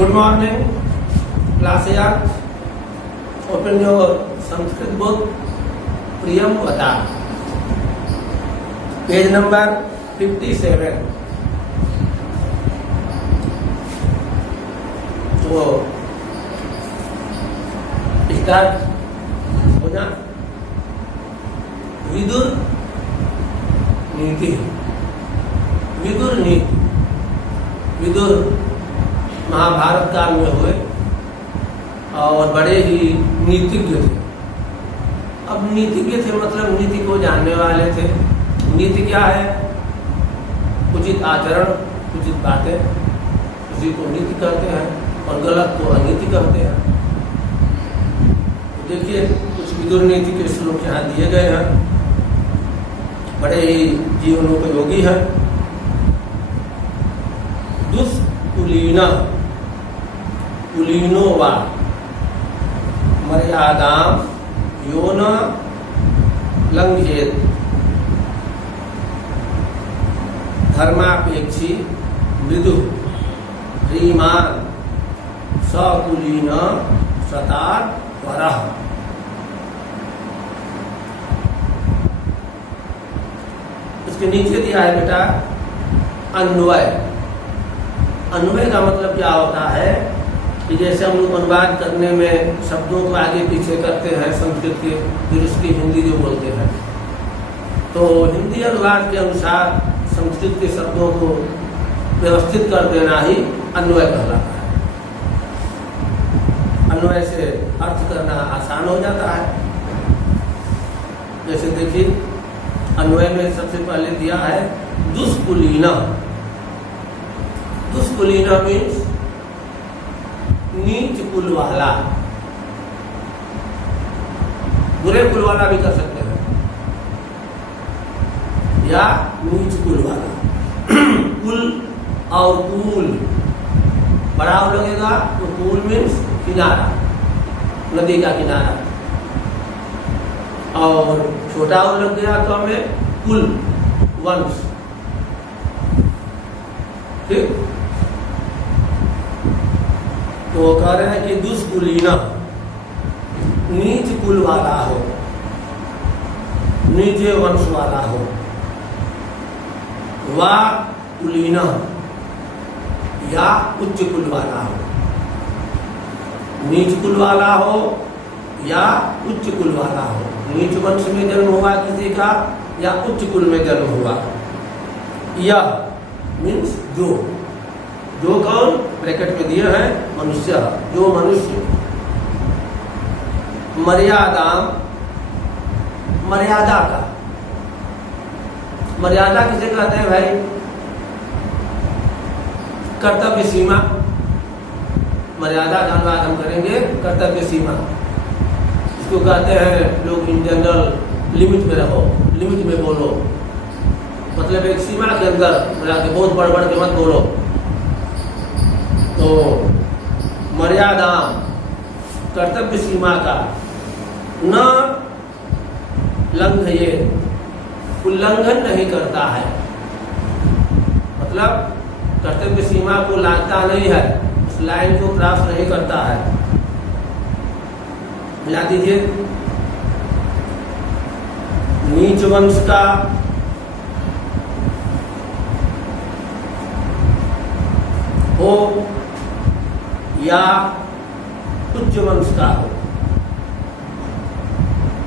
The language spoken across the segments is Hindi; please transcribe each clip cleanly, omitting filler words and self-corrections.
Good morning, class 8. Open your Sanskrit book, Priyam Vata. Page number 57. तो स्टार्ट हो जा। विदुर नीति। विदुर नीति। विदुर महाभारत काल में हुए और बड़े ही नीतिज्ञ थे। अब नीतिज्ञ थे मतलब नीति को जानने वाले थे। नीति क्या है? उचित आचरण, उचित बातें। उसी को नीति कहते हैं और गलत को अनीति कहते हैं। तो देखिए कुछ विदुर नीति के श्लोक यहाँ दिए गए हैं, बड़े ही जीवनोपयोगी हैं। दुष्कुलीना कुलीनो वा मर्यादाम यो न लंघेत धर्मापेक्षी मृदु ह्रीमान सकुलीन सतार वरः। इसके नीचे दिया है बेटा अन्वय। अन्वय का मतलब क्या होता है कि जैसे हम लोग अनुवाद करने में शब्दों को आगे पीछे करते हैं संस्कृत के, फिर उसकी हिंदी जो बोलते हैं, तो हिंदी अनुवाद के अनुसार संस्कृत के शब्दों को व्यवस्थित कर देना ही अन्वय कहलाता है। अन्वय से अर्थ करना आसान हो जाता है। जैसे देखिए अन्वय में सबसे पहले दिया है दुष्कुलीना। दुष्कुलीना मीन्स नीच कुल वाला। बुरे कुल वाला भी कर सकते हैं या नीच कुल वाला। कुल और कूल बड़ा हो लगेगा तो कूल मीन्स किनारा, नदी का किनारा, और छोटा हो लग गया तो हमें कुल, वंश। ठीक, तो कह रहे हैं कि दुष्कुलीना नीच कुल वाला हो, नीचे वंश वाला हो। वा कुलीना या उच्च कुल वाला हो। नीच कुल वाला हो या उच्च कुल वाला हो। नीच वंश में जन्म हुआ किसी का या उच्च कुल में जन्म हुआ। यह मीन्स जो कौन ब्रैकेट में दिए हैं मनुष्य, जो मनुष्य। मर्यादा, मर्यादा का, मर्यादा किसे कहते हैं भाई? कर्तव्य सीमा। मर्यादा का अनुवाद हम करेंगे कर्तव्य सीमा। इसको कहते हैं लोग इन जनरल लिमिट में रहो, लिमिट में बोलो, मतलब एक सीमा के अंदर बहुत बढ़ बढ़ के मत बोलो। तो मर्यादा कर्तव्य सीमा का न लंघये, उल्लंघन नहीं करता है, मतलब कर्तव्य सीमा को लांघता नहीं है, उस लाइन को क्रॉस नहीं करता है। मिला दीजिए। नीच वंश का हो या उच्च वंश का हो।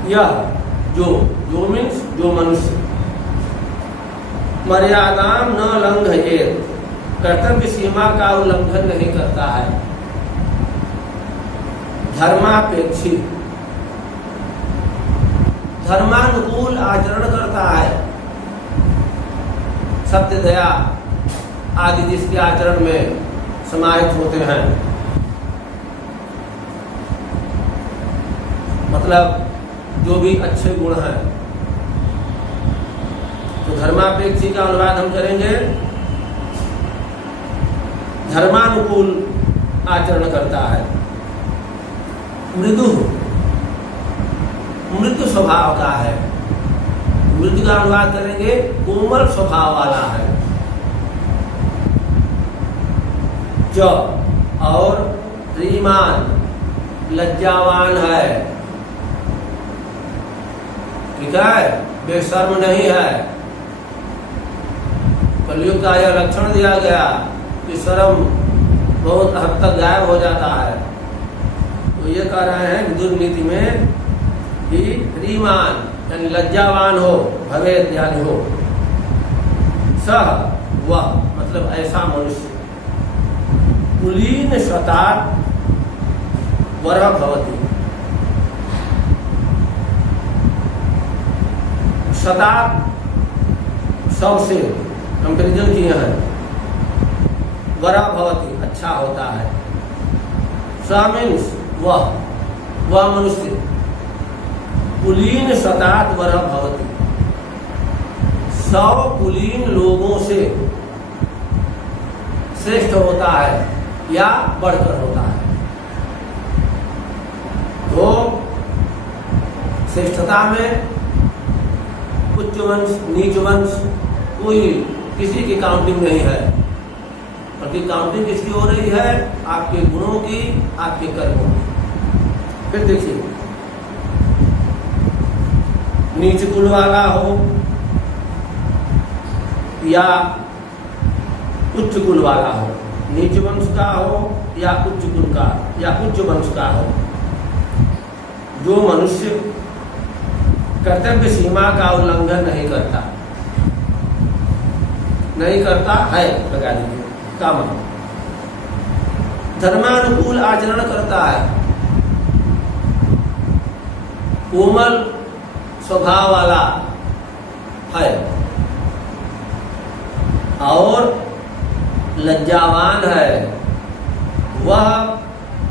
यह जो मीन्स जो मनुष्य। मर्यादा न लंघयेत, कर्तव्य सीमा का उल्लंघन नहीं करता है। धर्मापेक्षी, धर्मानुकूल आचरण करता है। सत्य, दया आदि जिसके आचरण में समाहित होते हैं, मतलब जो भी अच्छे गुण हैं, तो धर्मापेक्षी का अनुवाद हम करेंगे धर्मानुकूल आचरण करता है। मृदु, मृदु स्वभाव का है। मृदु का अनुवाद करेंगे कोमल स्वभाव वाला है। ज और रीमान लज्जावान है, ठीक है, बेशर्म नहीं है। कलयुग का यह लक्षण दिया गया कि शर्म बहुत हद तक गायब हो जाता है। तो ये कह रहे हैं विदुर नीति में कि रीमान यानी लज्जावान हो, भवेद यानी हो, सह वह मतलब ऐसा मनुष्य, कुलीन शतात वरः भवति। शतात 100 से कंपेरिजन किए हैं, वरः भवति अच्छा होता है। स मीन्स वह मनुष्य, कुलीन शतात वरः भवति 100 कुलीन लोगों से श्रेष्ठ होता है या बढ़कर होता है। तो श्रेष्ठता में उच्च वंश नीच वंश कोई किसी की काउंटिंग नहीं है, बल्कि काउंटिंग किसकी हो रही है? आपके गुणों की, आपके कर्मों की। फिर देखिए, नीच कुल वाला हो या उच्च कुल वाला हो, नीच वंश का हो या उच्च कुल का या उच्च वंश का हो, जो मनुष्य कर्तव्य सीमा का उल्लंघन नहीं करता है, लगा दीजिए काम, धर्मानुकूल आचरण करता है, कोमल स्वभाव वाला है और लज्जावान है, वह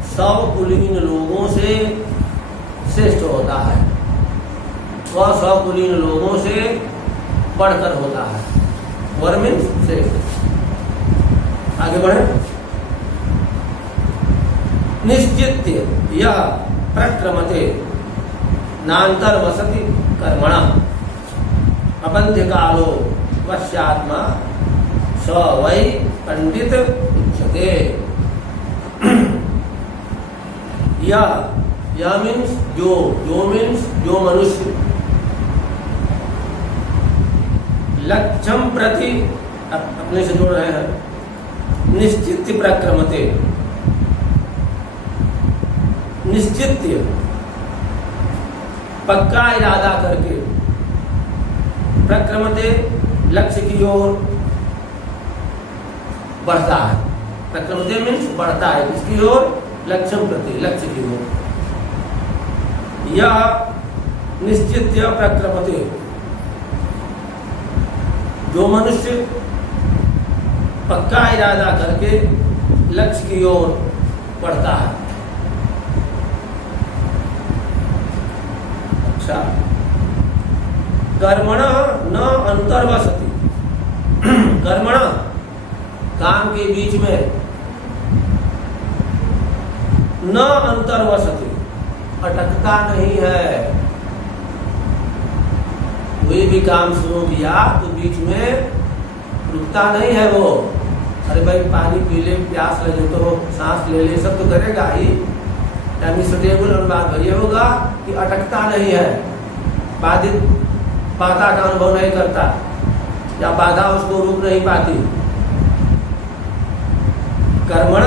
100 कुलीन लोगों से श्रेष्ठ होता है, वह 100 कुलीन लोगों से बढ़कर होता है। वर मीन्स श्रेष्ठ। आगे बढ़े। निश्चित्य यह प्रक्रमते नान्तर वसति कर्मण अबंध्य कालो वश्यात्मा स वै पंडित उच्यते। यह मीन्स जो मीन्स जो मनुष्य लक्ष्यम प्रति अपने से जोड़ रहे हैं, निश्चित्य प्रक्रमते, निश्चित्य पक्का इरादा करके, प्रक्रमते लक्ष्य की ओर बढ़ता है। प्रक्रमते मीन्स बढ़ता है, किसकी ओर? लक्ष्यम प्रति, लक्ष्य की ओर। यह निश्चित्य प्रक्रमते, जो मनुष्य पक्का इरादा करके लक्ष्य की ओर बढ़ता है। अच्छा, कर्मण न अंतर्वसति, कर्मण काम के बीच में, न अंतर्वसति अटकता नहीं है। कोई भी काम शुरू किया तो बीच में रुकता नहीं है वो। अरे भाई पानी पी ले, प्यास लगे तो सांस ले ले, सब तो करेगा ही, एडमिनिस्ट्रेटिव अनुवाद ये होगा कि अटकता नहीं है, बाधित बाधा का अनुभव नहीं करता या बाधा उसको रोक नहीं पाती। कर्मण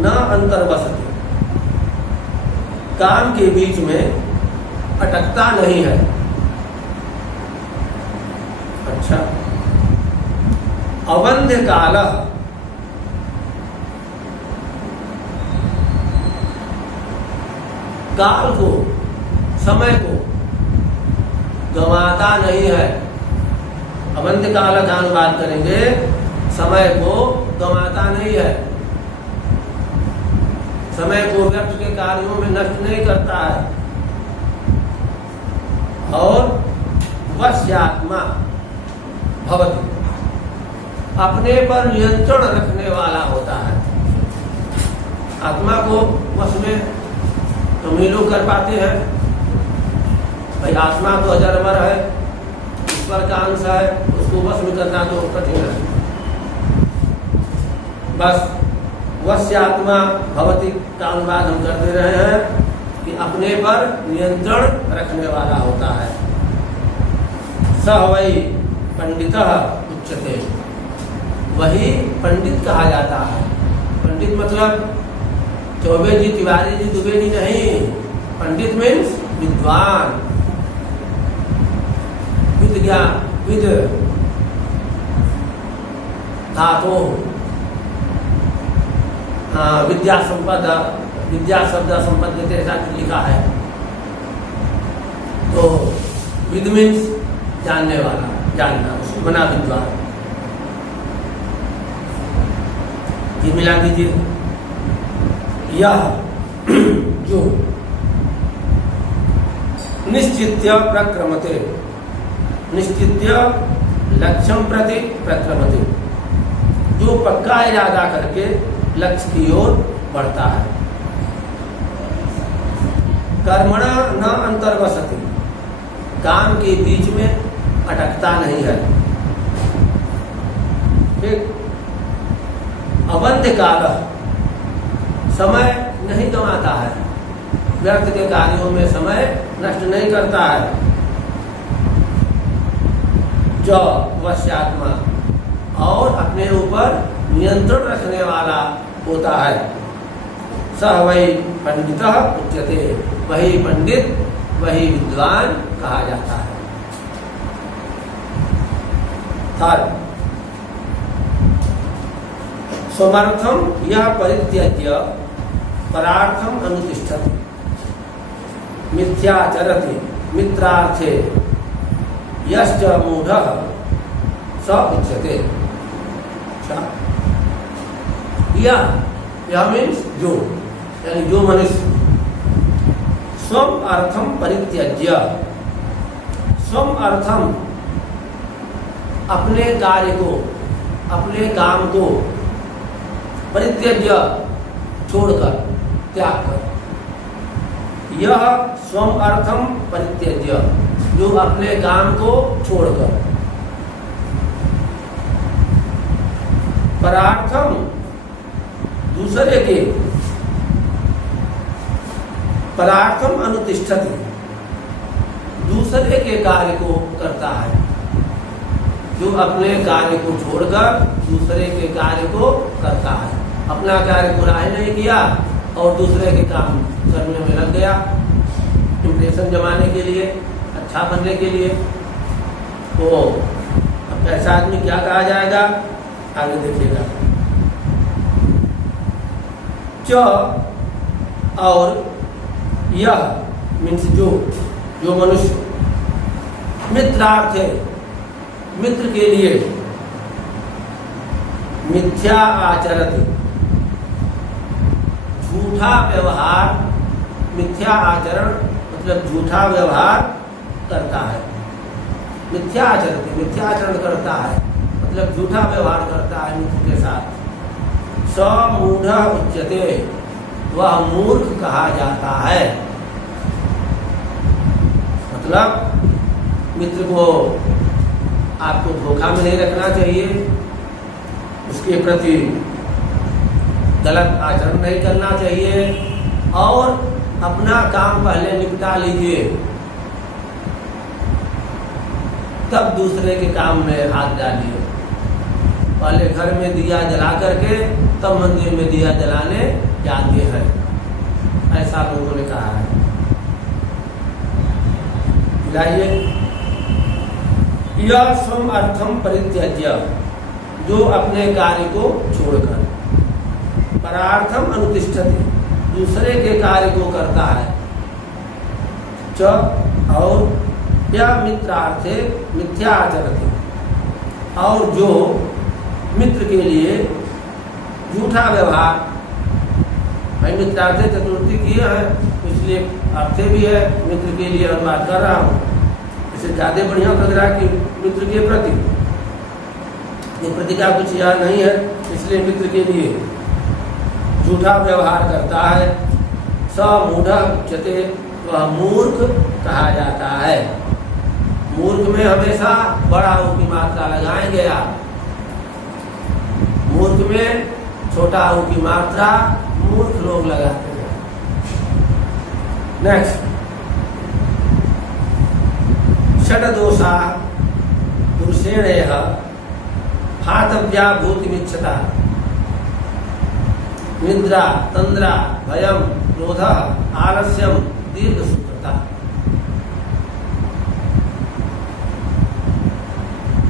न अंतर्वसति, काम के बीच में अटकता नहीं है। अच्छा, अवंध्य काल, काल को, समय को गंवाता नहीं है। अवंध्य काल का अनुवाद करेंगे, समय को गंवाता नहीं है, समय को व्यर्थ के कार्यों में नष्ट नहीं करता है। और वश्यात्मा भवति, अपने पर नियंत्रण रखने वाला होता है। आत्मा को वश में तो ही लोग कर पाते हैं भाई, आत्मा तो अजर अमर है, ईश्वर का अंश है, उसको वश में करना तो कठिन है। बस वश्यात्मा भवति का अनुवाद हम कर दे रहे हैं कि अपने पर नियंत्रण रखने वाला होता है। सह वै पंडितः उच्यते, वही पंडित कहा जाता है। पंडित मतलब चौबे जी, तिवारी जी, दुबे जी नहीं। पंडित मीन्स विद्वान, विद धातु, विद्या संपद, विद्या शब्द संपद ऐसा लिखा है। तो विद मीन्स जानने वाला, जानना, उसको बना विद्वान। ये मिला दीजिए। यह जो निश्चित्य प्रक्रमते, निश्चित्य लक्ष्यम प्रति प्रक्रमते, जो पक्का इरादा करके लक्ष्य की ओर बढ़ता है। कर्मणा न अंतर्वसति, काम के बीच में अटकता नहीं है। ठीक। अवंध्य काल, समय नहीं गंवाता है, व्यर्थ के कार्यों में समय नष्ट नहीं करता है। जो वश्यात्मा, और अपने ऊपर नियंत्रण रखने वाला होता है। सह वै पंडितः उच्यते, वही पंडित, वही विद्वान कहा जाता है। थर्ड, स्वमर्थम यह परित्यज्य परार्थम अनुतिष्ठति, मिथ्याचरति मित्रार्थे यश्च मूढ़ः स उच्यते। यह मीन्स जो, यानी जो मनुष्य स्वम अर्थम परित्यज्य, स्वम अर्थम अपने कार्य को, अपने काम को, परित्यज्य छोड़कर, त्याग कर, यह स्वम अर्थम परित्यज्य, जो अपने काम को छोड़कर, परार्थम दूसरे के, परार्थम अनुतिष्ठति, दूसरे के कार्य को करता है। जो अपने कार्य को छोड़कर दूसरे के कार्य को करता है। अपना कार्य पूरा ही नहीं किया और दूसरे के काम करने में लग गया, इम्प्रेशन जमाने के लिए, अच्छा बनने के लिए। तो अब ऐसा आदमी क्या कहा जाएगा, आगे देखिएगा। च और यह मीन्स जो मनुष्य मित्रार्थ है, मित्र के लिए मिथ्या आचरण, झूठा व्यवहार, मिथ्या आचरण मतलब झूठा व्यवहार करता है। मिथ्या आचरण करता है मतलब झूठा व्यवहार करता है मित्र के साथ। स मूढ़ उच्यते, वह मूर्ख कहा जाता है। मतलब मित्र को आपको धोखा में नहीं रखना चाहिए, उसके प्रति गलत आचरण नहीं करना चाहिए, और अपना काम पहले निपटा लीजिए, तब दूसरे के काम में हाथ डालिए। पहले घर में दिया जला करके तब मंदिर में दिया जलाने जाते हैं, ऐसा लोगों ने कहा है। मिलाइए। यह स्वम अर्थम परित्यज्य, जो अपने कार्य को छोड़कर, परार्थम अनुतिष्ठति, दूसरे के कार्य को करता है। च और यह मित्रार्थे मिथ्या आचरति, और जो मित्र के लिए झूठा व्यवहार, भाई मित्रार्थे चतुर्थी किए हैं इसलिए अर्थे भी है, मित्र के लिए अनुवाद कर रहा हूँ, इसे ज्यादा बढ़िया लग रहा है कि मित्र के प्रति, ये प्रति का कुछ याद नहीं है, इसलिए मित्र के लिए झूठा व्यवहार करता है। स मूढ़ उच्यते, वह मूर्ख कहा जाता है। मूर्ख में हमेशा बड़ा की मात्रा लगाएंगे आप। मूर्ख में छोटा ऊ की मात्रा मूर्ख लोग लगाते हैं। नेक्स्ट, षड्दोषा पुरुषेण हातव्या भूतिमिच्छता निद्रा तंद्रा भयम क्रोध आलस्यम दीर्घसूत्रता।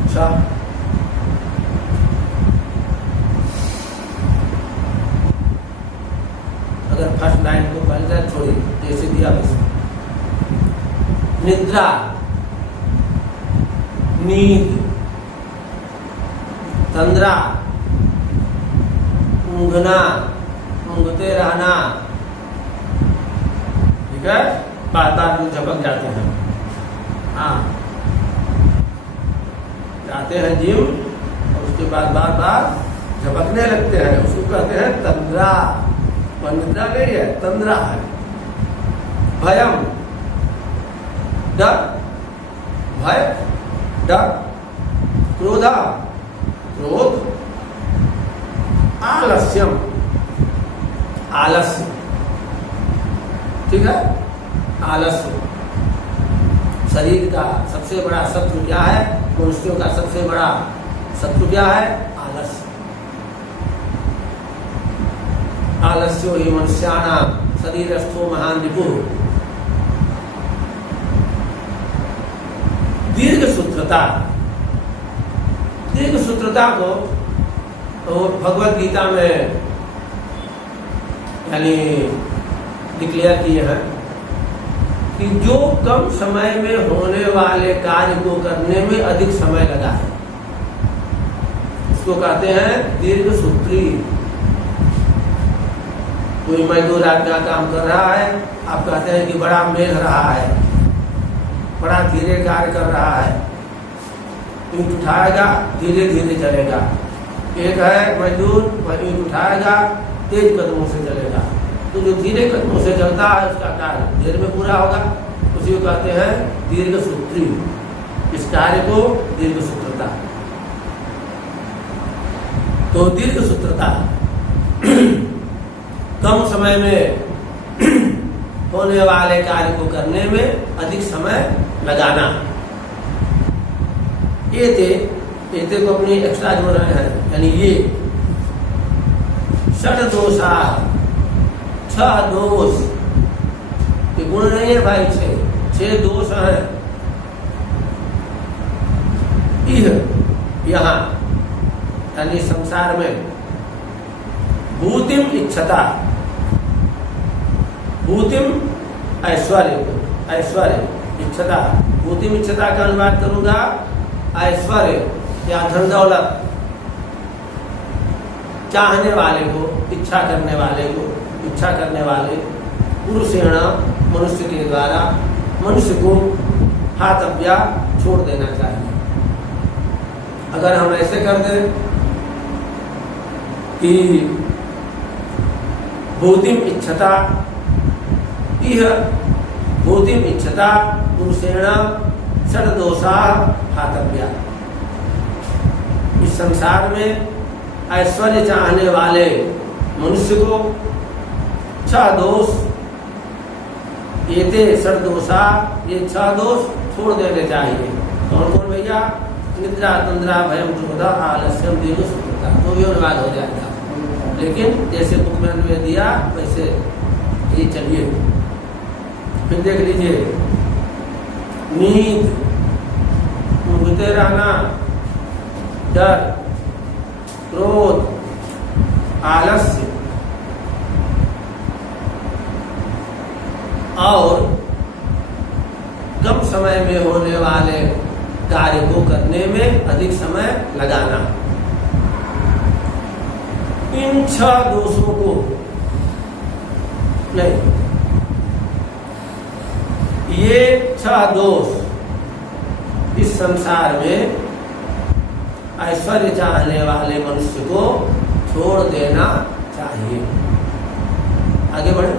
अच्छा, अगर फर्स्ट लाइन को पहले जाए छोड़िए, जैसे दिया वैसे। निद्रा नींद, तंद्रा ऊँघना, ऊँघते रहना, ठीक है, बार बार जो झपक जाते हैं, हाँ जाते हैं जिम और उसके बाद बार बार झपकने लगते हैं, उसको कहते हैं तंद्रा। निद्रा नहीं है, तंद्रा है। भयम डर, भय डर, क्रोधा क्रोध, आलस्यम आलस्य, ठीक है, आलस्य। शरीर का सबसे बड़ा शत्रु क्या है? मनुष्यों का सबसे बड़ा शत्रु क्या है? आलस्य। आलस्यो ही मनुष्याणाम शरीरस्थो महान रिपुः। दीर्घ सूत्रता, दीर्घ सूत्रता को तो भगवत गीता में यानी डिक्लेयर किए हैं कि जो कम समय में होने वाले कार्य को करने में अधिक समय लगा है, उसको कहते हैं दीर्घ सूत्री। कोई मजदूर अपना काम कर रहा है, आप कहते हैं कि बड़ा मेघ रहा है, बड़ा धीरे कार्य कर रहा है, ईंट उठाएगा धीरे धीरे चलेगा। एक है मजदूर, वह ईंट उठाएगा तेज कदमों से चलेगा, तो जो धीरे कदमों से चलता है उसका कार्य देर में पूरा होगा, उसी को कहते हैं दीर्घ सूत्री। इस कार्य को दीर्घ सूत्रता। तो दीर्घ सूत्रता कम समय में होने वाले कार्य को करने में अधिक समय लगाना। ये को अपनी एक्स्ट्रा जोड़ रहे हैं, यानी ये षड्दोषा, 6 दोष, ये गुण नहीं है भाई, 6 दोष हैं। यहाँ यानी संसार में भूतिम इच्छता, भूतिम ऐश्वर्य, ऐश्वर्य इच्छता, भूतिम इच्छता का अनुवाद करूंगा ऐश्वर्य या धन दौलत, चाहने वाले को, इच्छा करने वाले को, इच्छा करने वाले पुरुषेण मनुष्य के द्वारा मनुष्य को हातव्या छोड़ देना चाहिए। अगर हम ऐसे कर दें कि भूतिम इच्छता, भूतिम इच्छता पुरुषेण षड्दोषा हातव्या। इस संसार में ऐश्वर्य चाहने वाले मनुष्य को 6 दोष, ये षड्दोषा, ये 6 दोष छोड़ देने चाहिए। कौन कौन भैया? निद्रा तंद्रा भयम क्रोध आलस्यम दीर्घ सूत्रता। तो भी अनुवाद हो जाएगा, लेकिन जैसे बुक में अनुवाद दिया वैसे ये चलिए फिर देख लीजिए। नींद, ऊँघते रहना, डर, क्रोध, आलस्य और कम समय में होने वाले कार्य को करने में अधिक समय लगाना। इन 6 दोषों को नहीं, ये 6 दोष इस संसार में ऐश्वर्य चाहने वाले मनुष्य को छोड़ देना चाहिए। आगे बढ़े।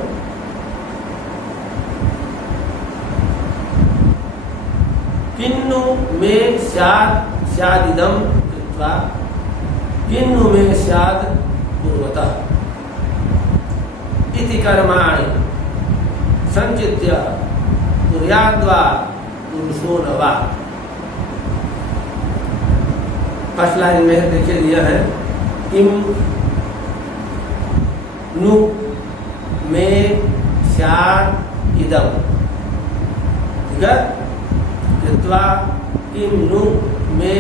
किन्नु में स्यादिदम कृत्वा किन्नु में स्याद पूर्वतः। कुर्वतः इति कर्माणि संचित्य कुर्याद्वा पुरुषो न वा। फर्स्ट लाइन में देखिए दिया है किम नु मे स्यात् इदम, ठीक है। कृत्वा किम नु मे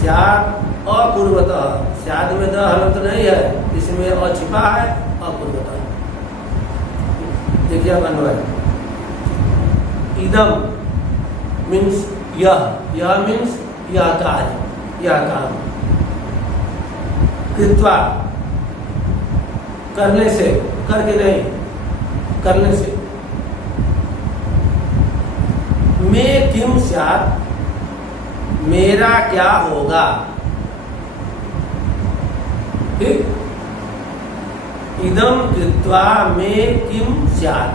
स्यात् अकुर्वतः, स्यात् में द हलंत नहीं है, इसमें अ छिपा है, अकुर्वतः। देखिए अब अन्वय। इदम मीन्स यह मीन्स यह कार्य, यह काम। कृत्वा करने से, करके नहीं, करने से। मैं किम स्यात्, मेरा क्या होगा, ठीक। इदम कृत्वा मैं किम स्यात्,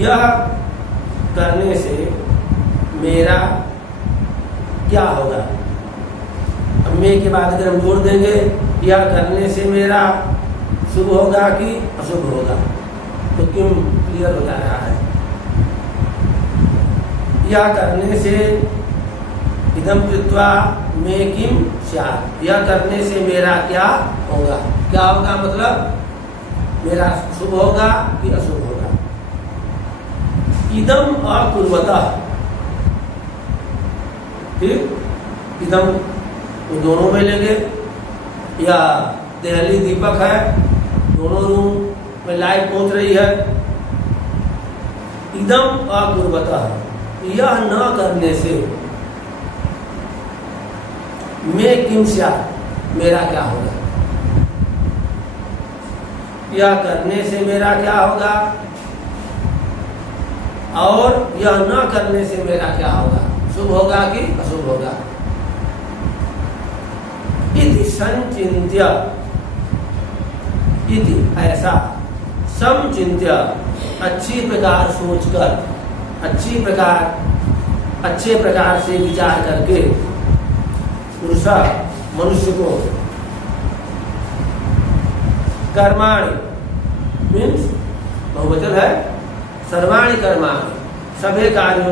यह करने से मेरा क्या होगा। अब मैं के बाद अगर हम जोड़ देंगे, यह करने से मेरा शुभ होगा कि अशुभ होगा, तो किम क्लियर हो जा रहा है। यह करने से इदम कृत्वा मैं किम स्यात्, यह करने से मेरा क्या होगा। क्या होगा मतलब मेरा शुभ होगा कि अशुभ होगा। इदम अकुर्वतः, ठीक। इदम वो दोनों में लेंगे, या देहली दीपक है, दोनों रूम में लाइट पहुंच रही है। इदम अकुर्वतः, यह न करने से मैं किम स्यात्, मेरा क्या होगा। यह करने से मेरा क्या होगा और यह न करने से मेरा क्या होगा, शुभ होगा कि अशुभ होगा। इति संचिन्त्य, इति ऐसा, समचिन्त्य अच्छी प्रकार सोचकर, अच्छे प्रकार से विचार करके, पुरुष मनुष्य को कर्माणि मीन्स बहुवचन है, सर्वाणि कर्माणि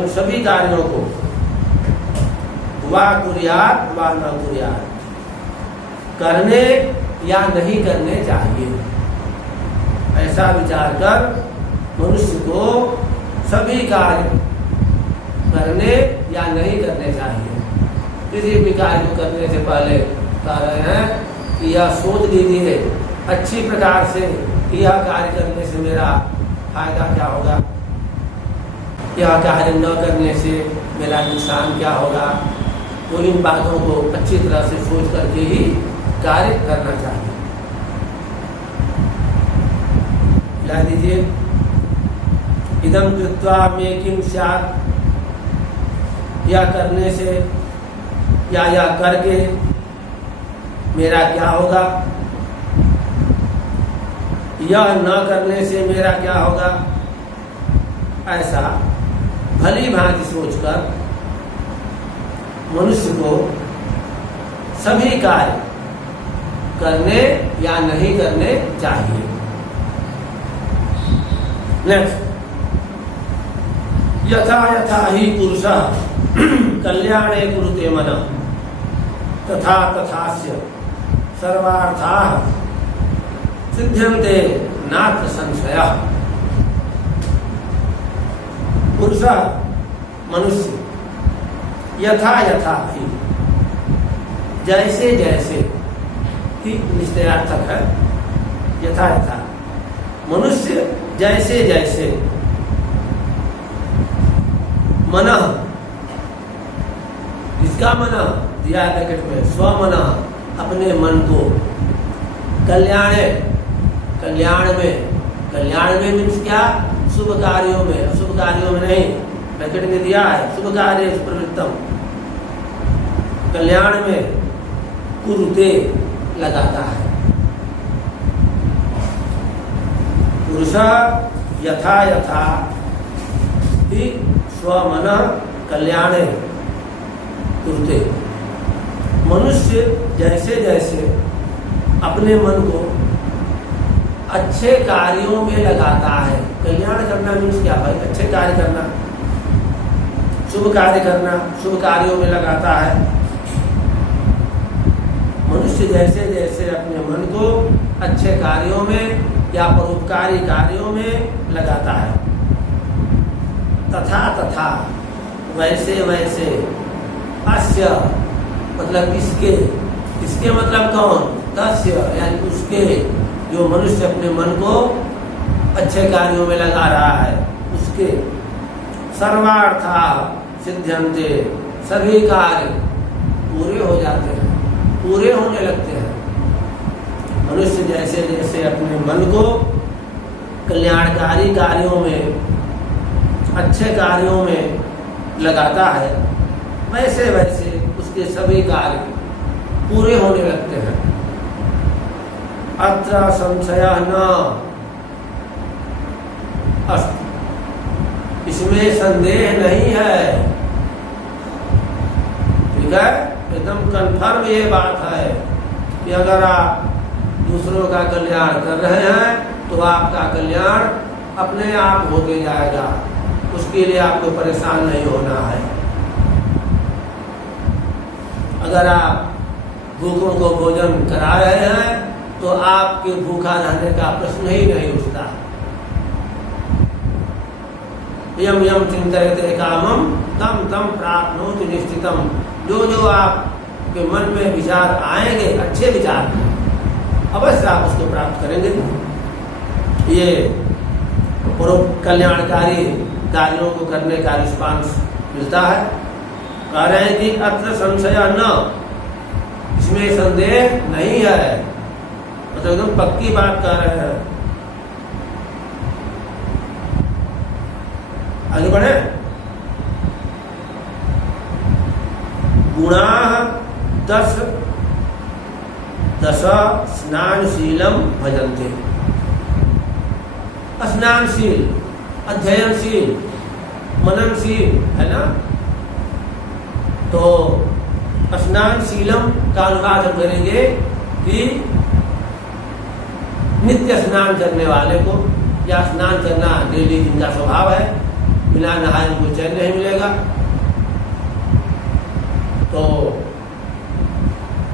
सभी कार्यों को वा कुर्यात् वा न कुर्यात्, करने या नहीं करने चाहिए। ऐसा विचार कर मनुष्य को सभी कार्य करने या नहीं करने चाहिए। किसी भी कार्य को करने से पहले कह रहे हैं कि यह सोच लीजिए अच्छी प्रकार से कि यह कार्य करने से मेरा फायदा क्या होगा, यह कार्य न करने से मेरा नुकसान क्या होगा। तो इन बातों को अच्छी तरह से सोच करके ही कार्य करना चाहिए। ला दीजिए, इदम कृत्वा मैं किम स्यात्, यह करने से या यह करके मेरा क्या होगा, यह न करने से मेरा क्या होगा। ऐसा भली भांति सोचकर मनुष्य को सभी कार्य करने या नहीं करने चाहिए। नेक्स्ट, यथा यथा ही पुरुषः कल्याणे कुरुते मनः तथा तथास्य सर्वार्थाः सिद्ध्यन्ते नात्र संशयः। पुरुष मनुष्य यथा यथा ही, जैसे जैसे ही निश्चयार्थक है। यथा यथा मनुष्य जैसे जैसे, मनः इसका मनः दिया है ब्रैकेट में, स्वमनः अपने मन को, कल्याणे कल्याण में मीन्स क्या, शुभ कार्यों में, अशुभ कार्यों में नहीं। ब्रैकेट में दिया है शुभ कार्य प्रवृत्तम, कल्याण में कुरुते लगाता है। पुरुष यथा यथा ही स्वमनः कल्याणे कुरुते, मनुष्य जैसे जैसे अपने मन को अच्छे कार्यों में लगाता है, कल्याण करना मीन्स क्या भाई? अच्छे कार्य करना, शुभ कार्य करना, शुभ कार्यों में लगाता है। मनुष्य जैसे जैसे अपने मन को अच्छे कार्यों में या परोपकारी कार्यों में लगाता है, तथा तथा वैसे वैसे अस्य मतलब इसके, इसके मतलब कौन? तस्य यानी उसके, जो मनुष्य अपने मन को अच्छे कार्यों में लगा रहा है, उसके सर्वार्था सिद्ध्यन्ते, सभी कार्य पूरे हो जाते हैं, पूरे होने लगते हैं। मनुष्य जैसे जैसे अपने मन को कल्याणकारी कार्यों में, अच्छे कार्यों में लगाता है, वैसे वैसे उसके सभी कार्य पूरे होने लगते हैं। अत्र संशयः न अस्ति, इसमें संदेह नहीं है। ठीक है, एकदम कन्फर्म ये बात है कि अगर आप दूसरों का कल्याण कर रहे हैं तो आपका कल्याण अपने आप होते जाएगा, उसके लिए आपको परेशान नहीं होना है। अगर आप भूखों को भोजन करा रहे हैं तो आपके भूखा रहने का प्रश्न ही नहीं उठता। यम यम चिंतयते कामम तम तम प्राप्नोति निश्चितम, जो जो आपके मन में विचार आएंगे, अच्छे विचार, अवश्य आप उसको प्राप्त करेंगे। ये कल्याणकारी कार्यों को करने का रिस्पांस मिलता है। कह रहे हैं कि अत्र संशय न, इसमें संदेह नहीं है, मतलब एकदम पक्की बात कह रहे हैं। आगे बढ़े। गुणा 10 स्नानशीलम भजन्ते, स्नानशील, अध्ययनशील, मननशील है ना। तो स्नानशीलम का अनुवाद हम करेंगे कि नित्य स्नान करने वाले को, या स्नान करना डेली जिनका स्वभाव है, बिना नहाए उनको चैन नहीं मिलेगा। तो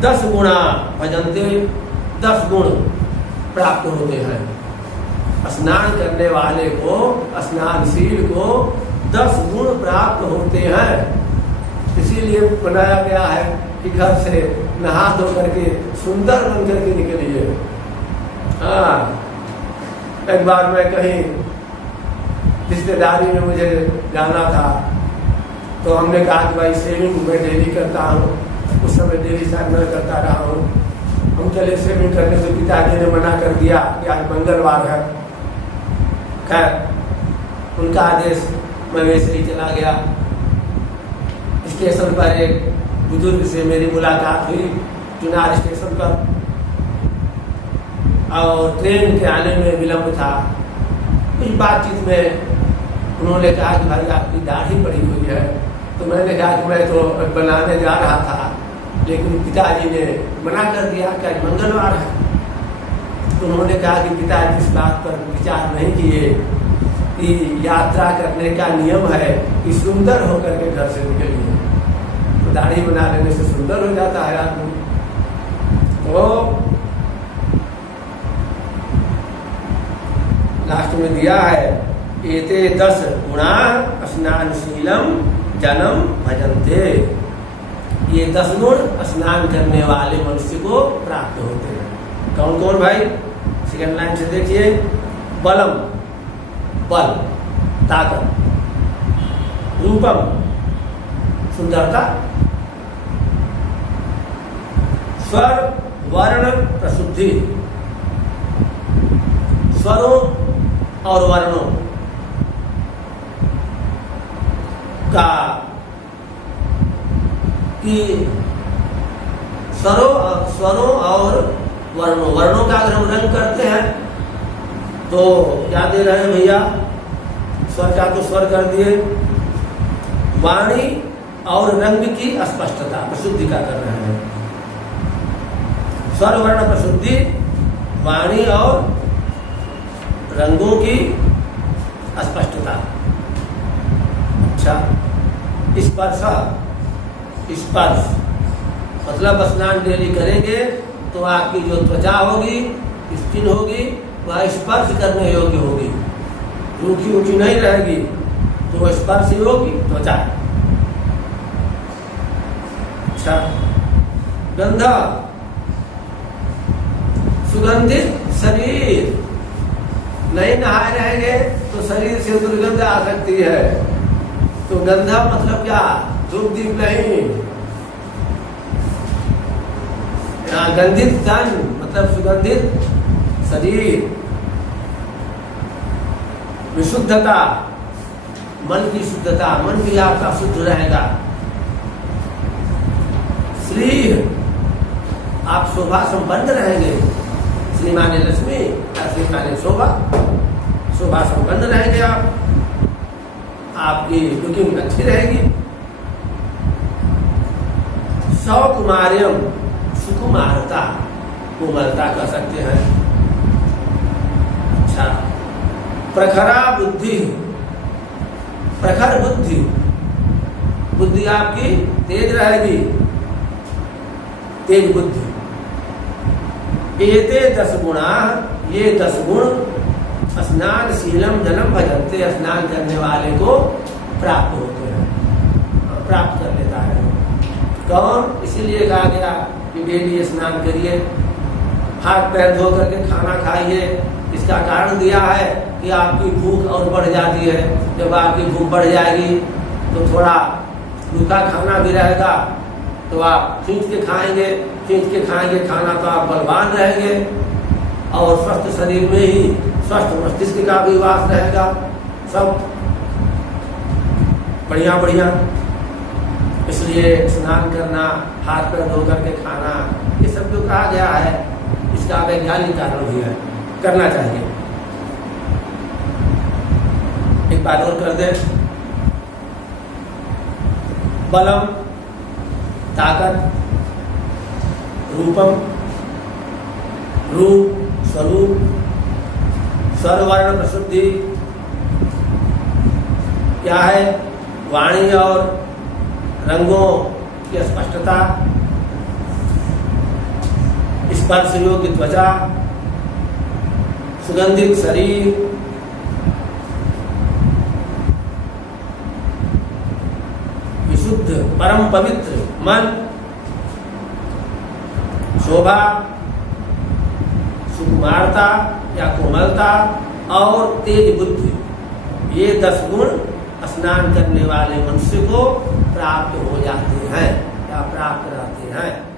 10 गुणा भजन्ते, 10 गुण प्राप्त होते हैं। स्नान करने वाले को, स्नानशील को 10 गुण प्राप्त होते हैं। इसीलिए बनाया गया है कि घर से नहा धो करके सुंदर बन करके निकलिए। हाँ, एक बार मैं कहीं रिश्तेदारी में मुझे जाना था, तो हमने कहा कि भाई सेविंग मैं डेली करता हूँ, उस समय डेली शायद मैं करता रहा हूँ। हम चले सेविंग करने से पिताजी ने मना कर दिया कि आज मंगलवार है। खैर उनका आदेश, मैं वैसे ही चला गया। स्टेशन पर एक बुजुर्ग से मेरी मुलाकात हुई, चुनार स्टेशन पर, और ट्रेन के आने में विलम्ब था। कुछ बातचीत में उन्होंने कहा कि भाई आपकी दाढ़ी पड़ी हुई है। तो मैंने कहा कि मैं तो बनाने जा रहा था, लेकिन पिताजी ने मना कर दिया कि आज मंगलवार है। तो उन्होंने कहा कि पिताजी इस बात पर विचार नहीं किए कि यात्रा करने का नियम है कि सुंदर होकर के घर से निकलिए। तो दाढ़ी बना लेने से सुंदर हो जाता है आदमी। तो लास्ट में दिया है, एते 10 गुणा स्नानशीलम जनम भजन्ते, ये 10 गुण स्नान करने वाले मनुष्य को प्राप्त होते हैं। कौन कौन भाई? सेकंड लाइन से देखिए। बलम, बल, ताकत, रूपम, सुंदरता, स्वर वर्ण प्रशुद्धि, स्वरों और वर्णों का कि स्वरों और वर्णों का अगर हम रंग करते हैं तो क्या दे रहे हैं भैया? स्वर का तो स्वर कर दिए, वाणी और रंग की स्पष्टता, प्रशुद्धि का कर रहे हैं। स्वर वर्ण प्रशुद्धि, वाणी और रंगों की स्पष्टता। अच्छा, स्पर्श, स्पर्श मतलब स्नान डेली करेंगे तो आपकी जो त्वचा होगी, स्किन होगी, वह स्पर्श करने योग्य होगी, रूखी ऊंची नहीं रहेगी, तो वह स्पर्श योग्य त्वचा। अच्छा, गंध, सुगंधित शरीर, नहीं नहाए रहेंगे तो शरीर से दुर्गंध आ सकती है, तो गंधा मतलब क्या, धूप दीप नहीं। यहाँ गंधित तन मतलब सुगंधित शरीर। विशुद्धता, मन की शुद्धता, मन भी आपका शुद्ध रहेगा। श्री, आप शोभा संपन्न रहेंगे, श्री माने लक्ष्मी, श्री माने शोभा, शोभा संपन्न रहेंगे आप, आपकी लुकिंग अच्छी रहेगी। सौकुमार्यम, सुकुमारता, कोमलता कह सकते हैं। अच्छा, प्रखरा बुद्धि, प्रखर बुद्धि, बुद्धि आपकी तेज रहेगी, तेज बुद्धि। एते 10 गुणा, ये 10 गुण स्नान शीलम जलम भजनते, स्नान करने वाले को प्राप्त होते हैं, प्राप्त कर लेता है। कौन? इसीलिए कहा गया कि डेली स्नान करिए, हाथ पैर धो करके खाना खाइए। इसका कारण दिया है कि आपकी भूख और बढ़ जाती है। जब आपकी भूख बढ़ जाएगी तो थोड़ा रूखा खाना भी रहेगा, तो आप खींच के खाएंगे, खींच के खाएंगे खाना, तो आप बलवान रहेंगे और स्वस्थ शरीर में ही स्वस्थ मस्तिष्क का भी वास रहेगा। सब बढ़िया बढ़िया। इसलिए स्नान करना, हाथ पैर धो करके खाना, ये सब जो कहा गया है इसका वैज्ञानिक कारण भी है, करना चाहिए। एक बात और कर दे, बलम ताकत, रूपम रूप स्वरूप, स्वरवर्ण प्रशुद्धि क्या है, वाणी और रंगों की स्पष्टता, स्पर्श योग्य त्वचा, सुगंधित शरीर, विशुद्ध परम पवित्र मन, शोभा, सुकुमारता या कोमलता और तेज बुद्धि, ये 10 गुण स्नान करने वाले मनुष्य को प्राप्त हो जाते हैं या प्राप्त रहते हैं।